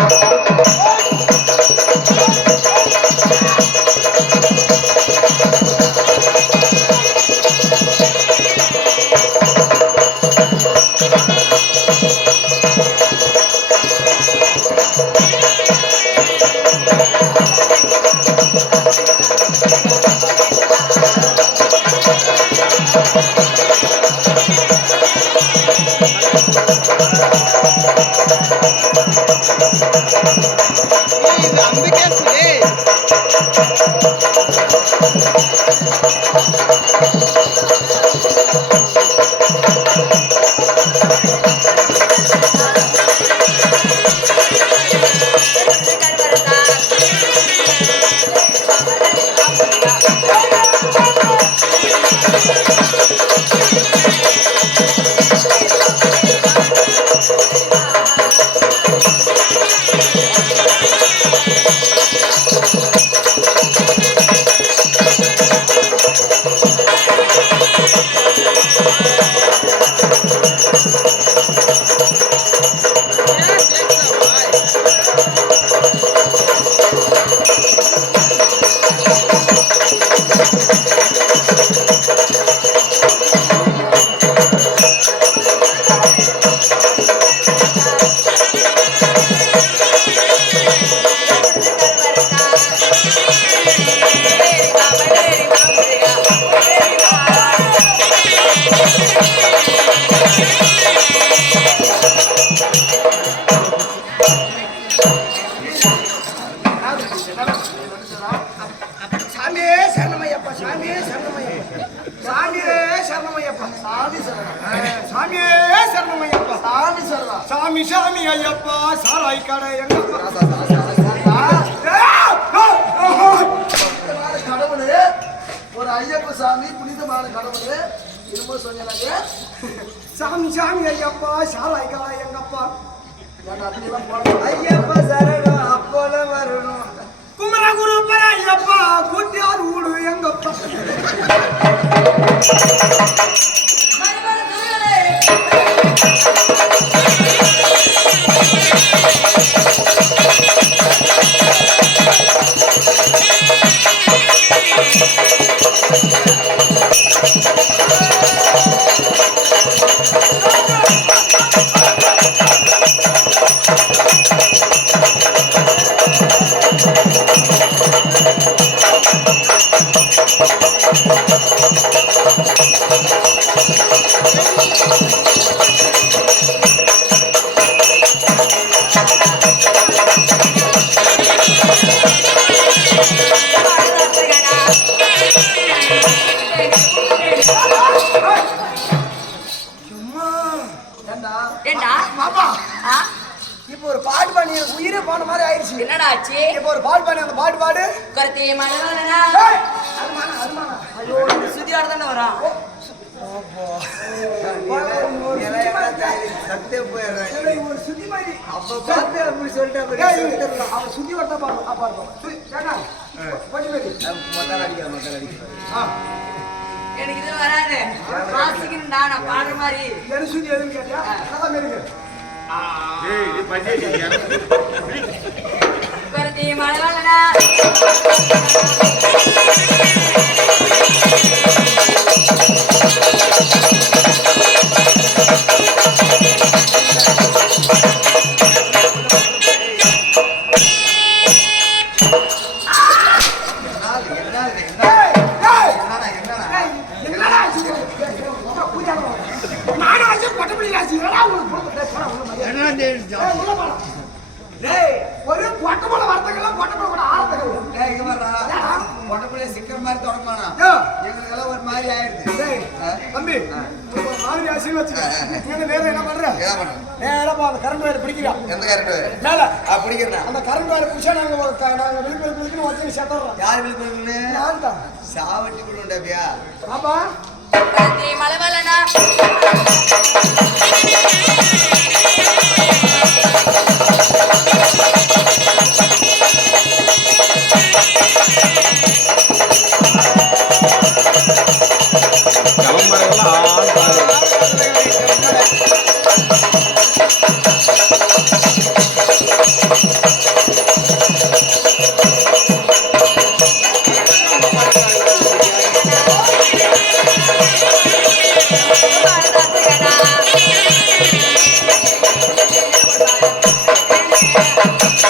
சாமியே சரணமையப்பா சாமியே சாமி சாமி சரணம். சாமி சாமி ஐயப்பா சாராய் கடை கடவுளே ஒரு ஐயப்ப சாமி புனிதமான கடவுளே. இரும்ப சொன்னாங்க சாமி சாமி ஐயப்பா சாராய் கடை எங்கப்பா? ஐயப்பா சரணம் அப்போல வரணும். குமரகுரு பர ஐயப்பா கூட்டியார் ஊடு எங்கப்பா? ஏண்டா இப்போ ஒரு பாட்டு பாடி எனக்கு உயிரே போன மாதிரி ஆயிடுச்சு. என்னடா ஆச்சு? இப்போ ஒரு பாட்டு பாடி அந்த பாட்டு பாடு. கருத்தி மலவலனா ஏய், அருமானா, அருமானா. ஐயோ இந்த சுதியோட தானே. ஆ, எனக்கு இது வராது. நான் பாடுற மாதிரி. எது சுத்தி எதுன்னு கேட்டியா? அதான் ஒரு பொட்டை போல வரத்துக்கெல்லாம் பொட்டை போல கூட ஆரத்துக்கு டேய், தம்பி, உனக்கு ஒரு மாதிரி ஆசைன்னு வச்சுக்க. நீ வந்து நேரா என்ன பண்ற? நேரா போ, அந்த wire பிடிக்கிறியா? மேல. அந்த wire பிடிச்சா நாங்க ஒரு க- நாங்க விழுப்பு விழுப்புன்னு ஒருத்தனை செத்துடுறோம். யாருடா? சாவட்டி கூட உண்டாப்பியா பாப்பா, மலவலனா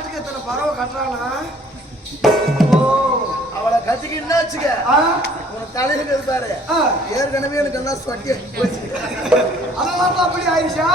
ஒரே பாட்டுக்கு எத்தனை பறவை கட்டுறானா? ஓ அவளை கட்டிக்கிட்டு வச்சுக்க. உனக்கு தலையில இருப்பாரு. ஏற்கனவே எனக்கு எல்லாம் சொட்டி போச்சு அதெல்லாம் அப்படி ஆயிடுச்சா?